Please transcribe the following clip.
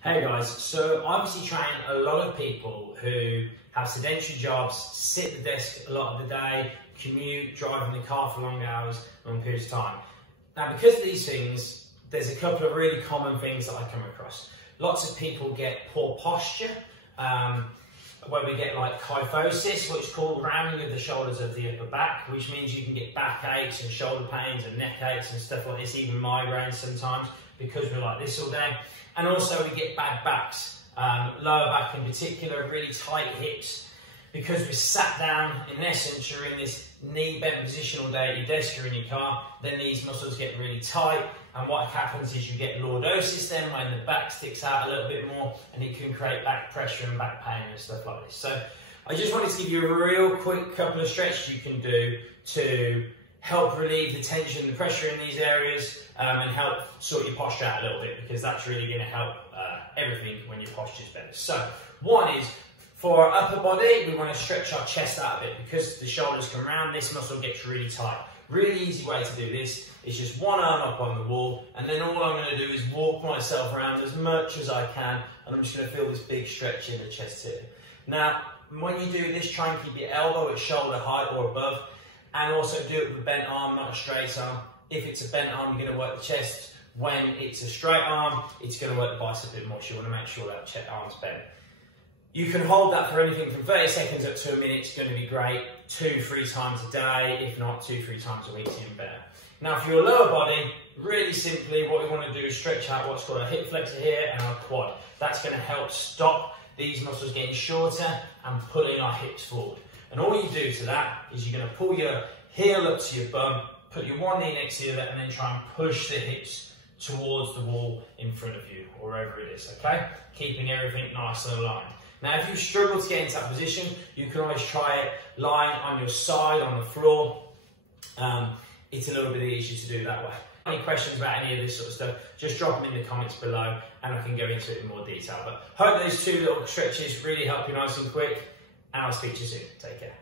Hey guys, so I obviously train a lot of people who have sedentary jobs, sit at the desk a lot of the day, commute, driving the car for long hours, long periods of time. Now because of these things, there's a couple of really common things that I come across. Lots of people get poor posture, where we get like kyphosis, which is called rounding of the shoulders of the upper back, which means you can get back aches and shoulder pains and neck aches and stuff like this, even migraines sometimes, because we're like this all day. And also we get bad backs, lower back in particular, really tight hips, because we're sat down, in essence, you're in this knee bent position all day at your desk or in your car, then these muscles get really tight, and what happens is you get lordosis then when the back sticks out a little bit more, and it can create back pressure and back pain and stuff like this. So I just wanted to give you a real quick couple of stretches you can do to help relieve the tension and the pressure in these areas, and help sort your posture out a little bit, because that's really going to help everything when your posture is better. So one is, for our upper body, we want to stretch our chest out a bit, because the shoulders come round, this muscle gets really tight. Really easy way to do this is just one arm up on the wall, and then all I'm going to do is walk myself around as much as I can, and I'm just going to feel this big stretch in the chest here. Now, when you do this, try and keep your elbow at shoulder height or above, and also do it with a bent arm, not a straight arm. If it's a bent arm, you're going to work the chest. When it's a straight arm, it's going to work the bicep a bit more, so you want to make sure that chest arm's bent. You can hold that for anything from 30 seconds up to a minute. It's going to be great 2-3 times a day, if not 2-3 times a week, it's even better. Now for your lower body, really simply what we want to do is stretch out what's called a hip flexor here and our quad. That's going to help stop these muscles getting shorter and pulling our hips forward. And all you do to that is you're going to pull your heel up to your bum, put your one knee next to the other, and then try and push the hips towards the wall in front of you, or wherever it is, okay? Keeping everything nice and aligned. Now, if you struggle to get into that position, you can always try it lying on your side on the floor. It's a little bit easier to do that way. Any questions about any of this sort of stuff, just drop them in the comments below and I can go into it in more detail. But hope those two little stretches really help you nice and quick, and I'll speak to you soon. Take care.